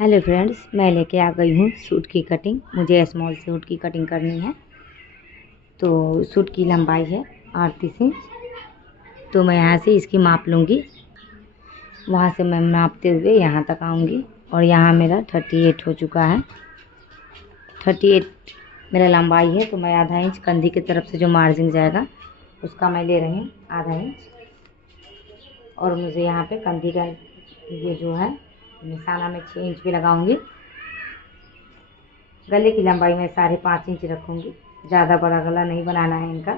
Hello friends, मैं लेके आ गई हूँ सूट की कटिंग। मुझे स्मॉल सूट की कटिंग करनी है। तो सूट की लंबाई है 38 इंच। तो मैं यहाँ से इसकी माप लूँगी। वहाँ से मैं नापते हुए यहाँ तक आऊँगी और यहाँ मेरा 38 हो चुका है। 38 मेरा लंबाई है। तो मैं आधा इंच कंधी की तरफ से जो मार्जिन जाएगा उसका मैं ले रही हूँ आधा इंच। और मुझे यहाँ पे कंधी का ये जो है निशाना में 6 इंच भी लगाऊंगी। गले की लंबाई में 5.5 इंच रखूंगी। ज़्यादा बड़ा गला नहीं बनाना है इनका।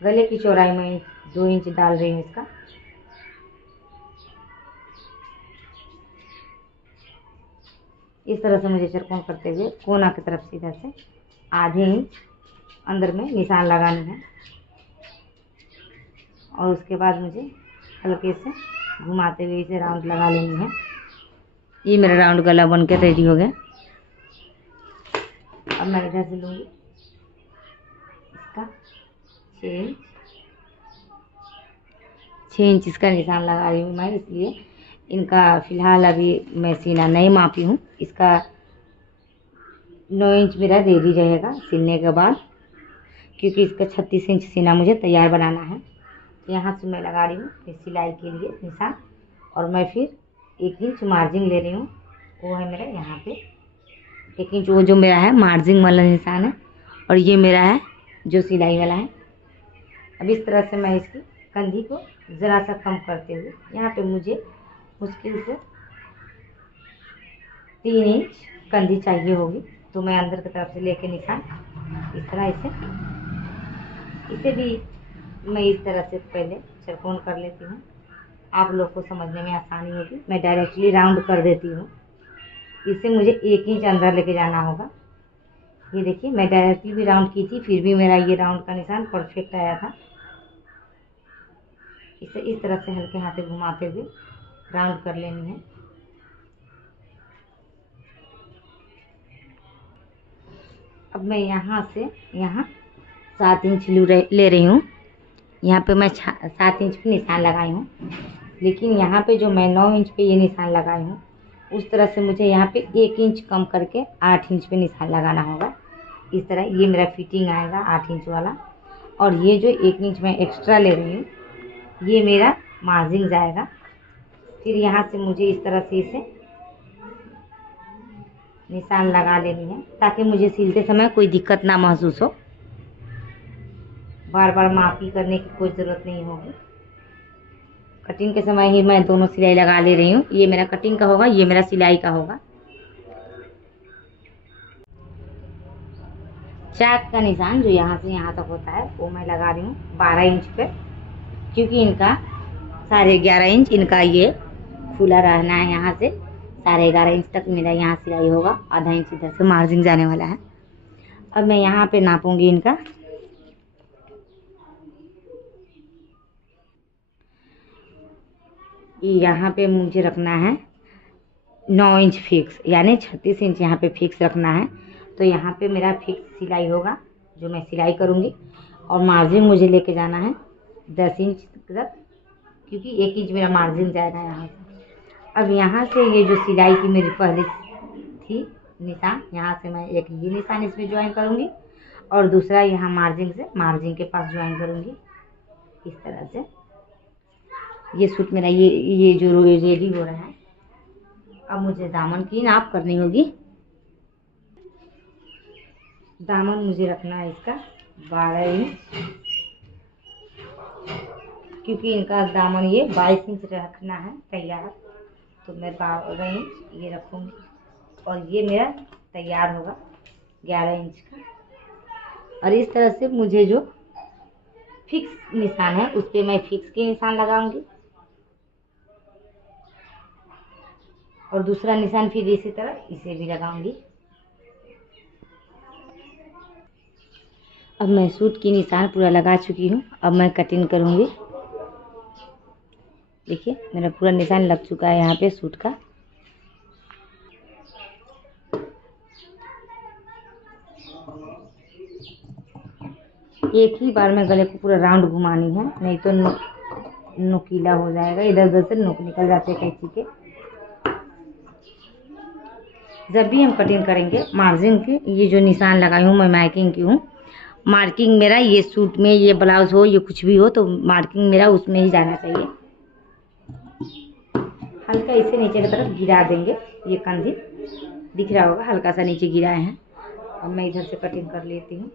गले की चौड़ाई में 2 इंच डाल रही हूँ इसका। इस तरह से मुझे चरकोन करते हुए कोना की तरफ से इधर से आधे इंच अंदर में निशान लगानी है। और उसके बाद मुझे हल्के से घुमाते हुए इसे राउंड लगा लेनी है। ये मेरा राउंड गला बनकर रेडी हो गया। अब मैं इधर से लूँगी इसका 6 इंच इसका निशान लगा रही हूँ मैं। इसलिए इनका फ़िलहाल अभी मैं सीना नहीं मापी हूँ। इसका 9 इंच मेरा रेडी रहेगा सिलने के बाद, क्योंकि इसका 36 इंच सीना मुझे तैयार बनाना है। तो यहाँ से मैं लगा रही हूँ फिर सिलाई के लिए निशान। और मैं फिर 1 इंच मार्जिन ले रही हूँ। वो है मेरा यहाँ पे 1 इंच, वो जो मेरा है मार्जिन वाला निशान है। और ये मेरा है जो सिलाई वाला है। अब इस तरह से मैं इसकी कंधी को ज़रा सा कम करते हुए यहाँ पे मुझे मुश्किल से 3 इंच कंधी चाहिए होगी। तो मैं अंदर की तरफ से लेके निशान इस तरह इसे भी मैं इस तरह से पहले चरकोन कर लेती हूँ। आप लोग को समझने में आसानी होगी। मैं डायरेक्टली राउंड कर देती हूँ। इससे मुझे 1 इंच अंदर लेके जाना होगा। ये देखिए, मैं डायरेक्टली भी राउंड की थी, फिर भी मेरा ये राउंड का निशान परफेक्ट आया था। इसे इस तरह से हल्के हाथ से घुमाते हुए राउंड कर लेनी है। अब मैं यहाँ से यहाँ 7 इंच ले रही हूँ। यहाँ पे मैं 7 इंच पे निशान लगाई हूँ। लेकिन यहाँ पे जो मैं 9 इंच पे ये निशान लगाई हूँ, उस तरह से मुझे यहाँ पे 1 इंच कम करके 8 इंच पे निशान लगाना होगा। इस तरह ये मेरा फिटिंग आएगा 8 इंच वाला। और ये जो 1 इंच मैं एक्स्ट्रा ले रही हूँ, ये मेरा मार्जिन जाएगा। फिर यहाँ से मुझे इस तरह से इसे निशान लगा लेनी है, ताकि मुझे सिलते समय कोई दिक्कत ना महसूस हो। बार बार मापी करने की कोई ज़रूरत नहीं होगी। कटिंग के समय ही मैं दोनों सिलाई लगा ले रही हूँ। ये मेरा कटिंग का होगा, ये मेरा सिलाई का होगा। चाक का निशान जो यहाँ से यहाँ तक होता है वो मैं लगा रही हूँ 12 इंच पे, क्योंकि इनका 11.5 इंच इनका ये खुला रहना है। यहाँ से 11.5 इंच तक मेरा यहाँ सिलाई होगा। आधा इंच इधर से मार्जिन जाने वाला है। अब मैं यहाँ पे नापूंगी इनका। यहाँ पे मुझे रखना है 9 इंच फिक्स, यानी 36 इंच यहाँ पे फिक्स रखना है। तो यहाँ पे मेरा फिक्स सिलाई होगा जो मैं सिलाई करूँगी। और मार्जिन मुझे लेके जाना है 10 इंच तक, क्योंकि 1 इंच मेरा मार्जिन जाएगा यहाँ से। अब यहाँ से ये जो सिलाई की मेरी पहले थी निशान, यहाँ से मैं एक ये निशान इसमें ज्वाइन करूँगी और दूसरा यहाँ मार्जिन से मार्जिन के पास ज्वाइन करूँगी। इस तरह से ये सूट मेरा ये जो रेडी हो रहा है। अब मुझे दामन की नाप करनी होगी। दामन मुझे रखना है इसका 12 इंच, क्योंकि इनका दामन ये 22 इंच रखना है तैयार। तो मैं 12 इंच ये रखूँगी और ये मेरा तैयार होगा 11 इंच का। और इस तरह से मुझे जो फिक्स निशान है उस पर मैं फिक्स के निशान लगाऊंगी और दूसरा निशान फिर इसी तरह इसे भी लगाऊंगी। अब मैं सूट की निशान पूरा लगा चुकी हूँ। अब मैं कटिंग करूँगी। देखिए, मेरा पूरा निशान लग चुका है यहाँ पे सूट का। एक ही बार में गले को पूरा राउंड घुमानी है, नहीं तो नुकीला हो जाएगा। इधर उधर से नुक निकल जाते हैं कैंची के। जब भी हम कटिंग करेंगे मार्जिन के ये जो निशान लगाई हूँ मैं मार्किंग की हूँ। मार्किंग मेरा ये सूट में ये ब्लाउज हो ये कुछ भी हो तो मार्किंग मेरा उसमें ही जाना चाहिए। हल्का इसे नीचे की तरफ गिरा देंगे। ये कंधी दिख रहा होगा, हल्का सा नीचे गिराए हैं। अब मैं इधर से कटिंग कर लेती हूँ।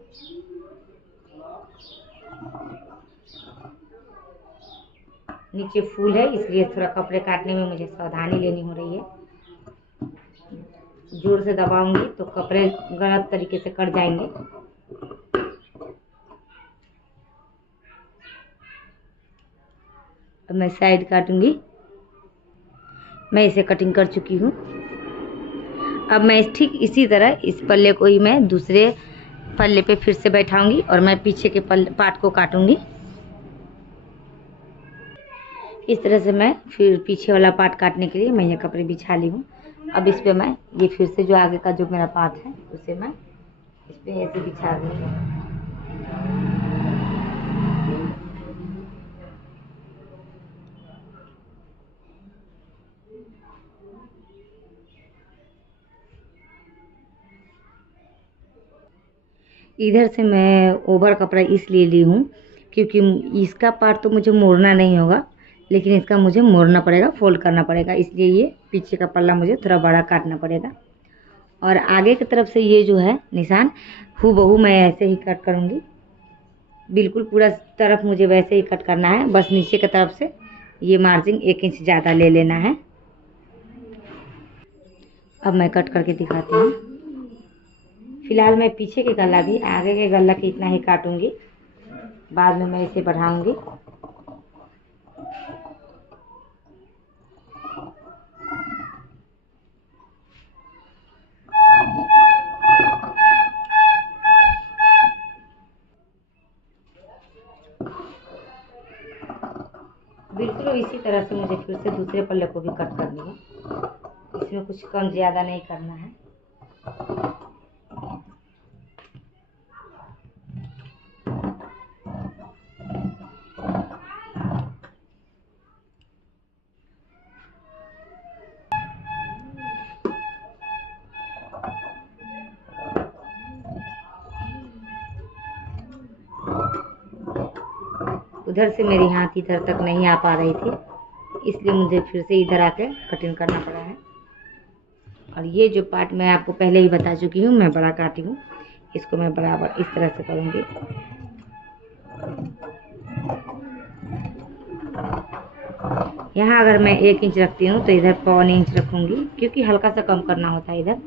नीचे फूल है इसलिए थोड़ा कपड़े काटने में मुझे सावधानी लेनी हो रही है। जोर से दबाऊंगी तो कपड़े गलत तरीके से कट जाएंगे। अब मैं साइड काटूंगी। मैं इसे कटिंग कर चुकी हूँ। अब मैं ठीक इसी तरह इस पल्ले को ही मैं दूसरे पल्ले पे फिर से बैठाऊंगी और मैं पीछे के पार्ट को काटूंगी। इस तरह से मैं फिर पीछे वाला पार्ट काटने के लिए मैं ये कपड़े बिछा ली हूँ। अब इस पे मैं ये फिर से जो आगे का जो मेरा पार्ट है उसे मैं इस पे ऐसे बिछा दूँगी। इधर से मैं ओवर कपड़ा इसलिए ली हूँ क्योंकि इसका पार्ट तो मुझे मोड़ना नहीं होगा, लेकिन इसका मुझे मोड़ना पड़ेगा, फोल्ड करना पड़ेगा। इसलिए ये पीछे का पल्ला मुझे थोड़ा बड़ा काटना पड़ेगा। और आगे की तरफ से ये जो है निशान हूबहू मैं ऐसे ही कट करूँगी। बिल्कुल पूरा तरफ मुझे वैसे ही कट करना है, बस नीचे की तरफ से ये मार्जिन 1 इंच ज़्यादा ले लेना है। अब मैं कट करके दिखाती हूँ। फिलहाल मैं पीछे के गला भी आगे के गला के इतना ही काटूंगी, बाद में मैं इसे बढ़ाऊंगी। बिल्कुल इसी तरह से मुझे फिर से दूसरे पल्ले को भी कट करनी है। इसमें कुछ कम ज़्यादा नहीं करना है। उधर से मेरी हाथ इधर तक नहीं आ पा रही थी, इसलिए मुझे फिर से इधर आके कटिंग करना पड़ा है। और ये जो पार्ट मैं आपको पहले ही बता चुकी हूँ मैं बड़ा काटी हूँ, इसको मैं बराबर इस तरह से करूँगी। यहाँ अगर मैं 1 इंच रखती हूँ तो इधर 1.25 इंच रखूँगी, क्योंकि हल्का सा कम करना होता है। इधर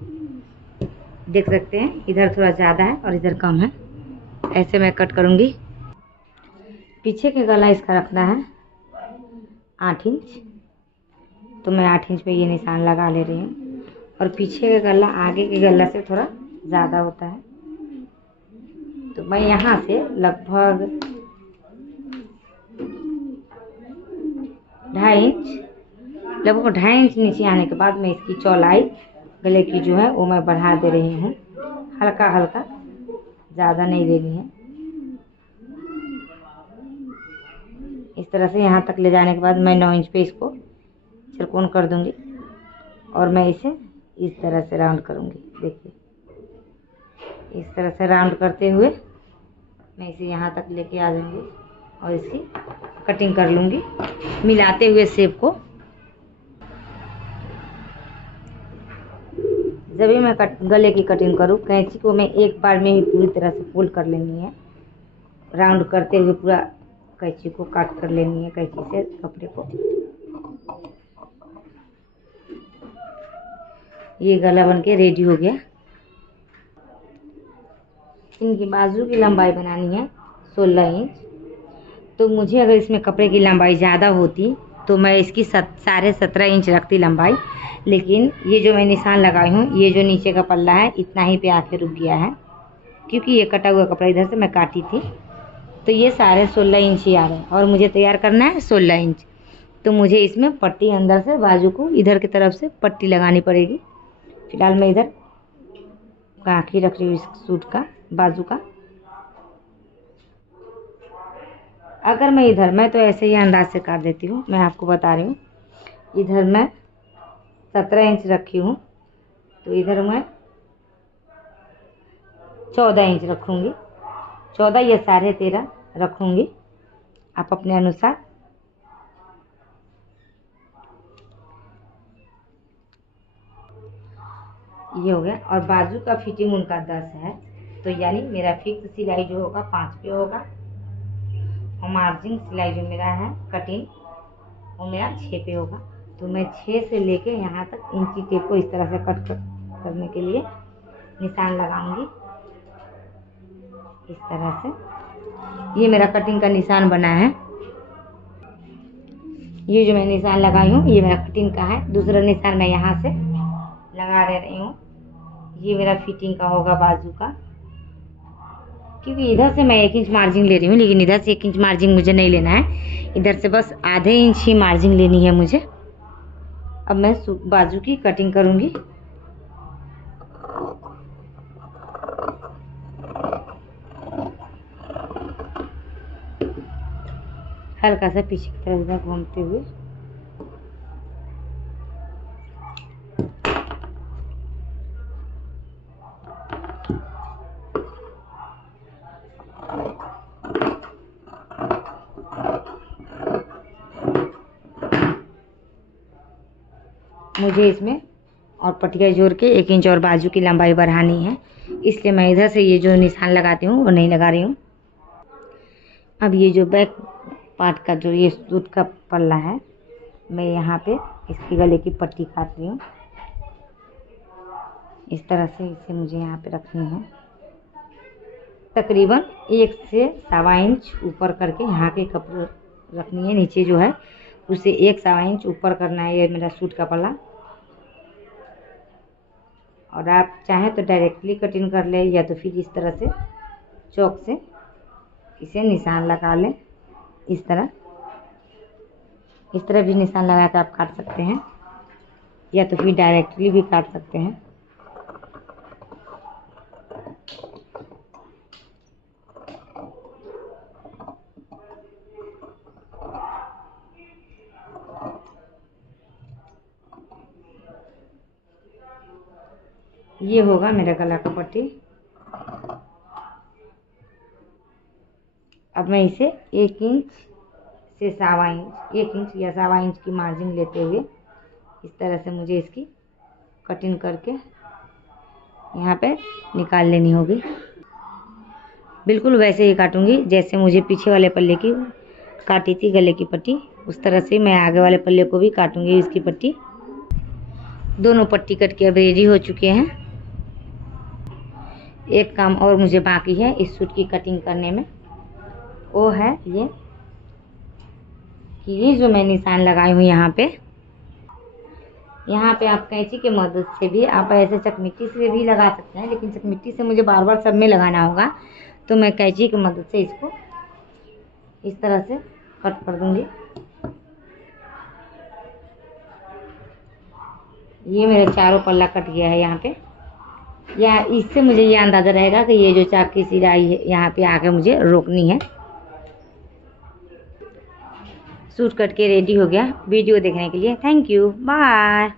देख सकते हैं इधर थोड़ा ज़्यादा है और इधर कम है। ऐसे मैं कट करूँगी। पीछे के गला इसका रखना है 8 इंच, तो मैं 8 इंच पे ये निशान लगा ले रही हूँ। और पीछे का गला आगे के गला से थोड़ा ज़्यादा होता है, तो मैं यहाँ से लगभग 2.5 इंच नीचे आने के बाद मैं इसकी चौड़ाई गले की जो है वो मैं बढ़ा दे रही हूँ। हल्का हल्का, ज़्यादा नहीं लेनी है। इस तरह से यहाँ तक ले जाने के बाद मैं 9 इंच पे इसको त्रिकोण कर दूंगी और मैं इसे इस तरह से राउंड करूंगी। देखिए इस तरह से राउंड करते हुए मैं इसे यहाँ तक लेके आ जाऊंगी और इसकी कटिंग कर लूँगी मिलाते हुए शेप को। जब भी मैं गले की कटिंग करूँ, कैंची को मैं एक बार में ही पूरी तरह से फोल्ड कर लेनी है। राउंड करते हुए पूरा कैंची को काट कर लेनी है, कैंची से कपड़े को। ये गला बनके रेडी हो गया। इनकी बाजू की लंबाई बनानी है 16 इंच। तो मुझे अगर इसमें कपड़े की लंबाई ज़्यादा होती तो मैं इसकी 17.5 इंच रखती लंबाई, लेकिन ये जो मैं निशान लगाई हूँ, ये जो नीचे का पल्ला है इतना ही पे आके रुक गया है, क्योंकि ये कटा हुआ कपड़ा इधर से मैं काटी थी। तो ये 16.5 इंच ही आ रहे हैं और मुझे तैयार करना है 16 इंच। तो मुझे इसमें पट्टी अंदर से बाजू को इधर की तरफ से पट्टी लगानी पड़ेगी। फिलहाल मैं इधर कांखी रख रही हूँ इस सूट का बाजू का। अगर मैं तो ऐसे ही अंदाज से काट देती हूँ, मैं आपको बता रही हूँ। इधर मैं 17 इंच रखी हूँ, तो इधर मैं 14 इंच रखूँगी, 14 या 13.5 रखूँगी, आप अपने अनुसार। ये हो गया। और बाजू का फिटिंग उनका 10 है, तो यानी मेरा फिक्स सिलाई जो होगा 5 पे होगा, और मार्जिन सिलाई जो मेरा है कटिंग वो मेरा 6 पे होगा। तो मैं 6 से लेके यहाँ तक इंची टेप को इस तरह से कट करने के लिए निशान लगाऊंगी इस तरह से। ये मेरा कटिंग का निशान बना है। ये जो मैं निशान लगाई हूँ ये मेरा कटिंग का है। दूसरा निशान मैं यहाँ से लगा दे रही हूँ। ये मेरा फिटिंग का होगा बाजू का, क्योंकि इधर से मैं 1 इंच मार्जिन ले रही हूँ, लेकिन इधर से 1 इंच मार्जिन मुझे नहीं लेना है, इधर से बस आधे इंच ही मार्जिन लेनी है मुझे। अब मैं बाजू की कटिंग करूँगी। हल्का सा पीछे की तरफ घूमते हुए। मुझे इसमें और पटिया जोड़ के 1 इंच और बाजू की लंबाई बढ़ानी है, इसलिए मैं इधर से ये जो निशान लगाती हूँ वो नहीं लगा रही हूँ। अब ये जो बैक पार्ट का जो ये सूट का पल्ला है, मैं यहाँ पे इसकी गले की पट्टी काट रही हूँ इस तरह से। इसे मुझे यहाँ पे रखनी है तकरीबन 1 से 1.25 इंच ऊपर करके यहाँ के कपड़े रखनी है। नीचे जो है उसे 1 1.25 इंच ऊपर करना है। ये मेरा सूट का पल्ला। और आप चाहें तो डायरेक्टली कटिंग कर ले, या तो फिर इस तरह से चौक से इसे निशान लगा लें इस तरह भी निशान लगा कर आप काट सकते हैं, या तो फिर डायरेक्टली भी काट सकते हैं। ये होगा मेरा गला का पट्टी। अब मैं इसे 1 इंच से 1.25 इंच या 1.25 इंच की मार्जिन लेते हुए इस तरह से मुझे इसकी कटिंग करके यहाँ पे निकाल लेनी होगी। बिल्कुल वैसे ही काटूंगी जैसे मुझे पीछे वाले पल्ले की काटी थी गले की पट्टी, उस तरह से मैं आगे वाले पल्ले को भी काटूंगी इसकी पट्टी। दोनों पट्टी कट के अब रेडी हो चुके हैं। एक काम और मुझे बाकी है इस सूट की कटिंग करने में, वो है ये कि ये जो मैं निशान लगाई हूँ यहाँ पे आप कैंची की मदद से भी, आप ऐसे चकमिट्टी से भी लगा सकते हैं, लेकिन चकमिट्टी से मुझे बार बार सब में लगाना होगा, तो मैं कैंची की मदद से इसको इस तरह से कट कर दूंगी। ये मेरा चारों पल्ला कट गया है यहाँ पे। या इससे मुझे ये अंदाज़ा रहेगा कि ये जो चाक की सिलाई है यहाँ पे आके मुझे रोकनी है। सूट कट के रेडी हो गया। वीडियो देखने के लिए थैंक यू, बाय।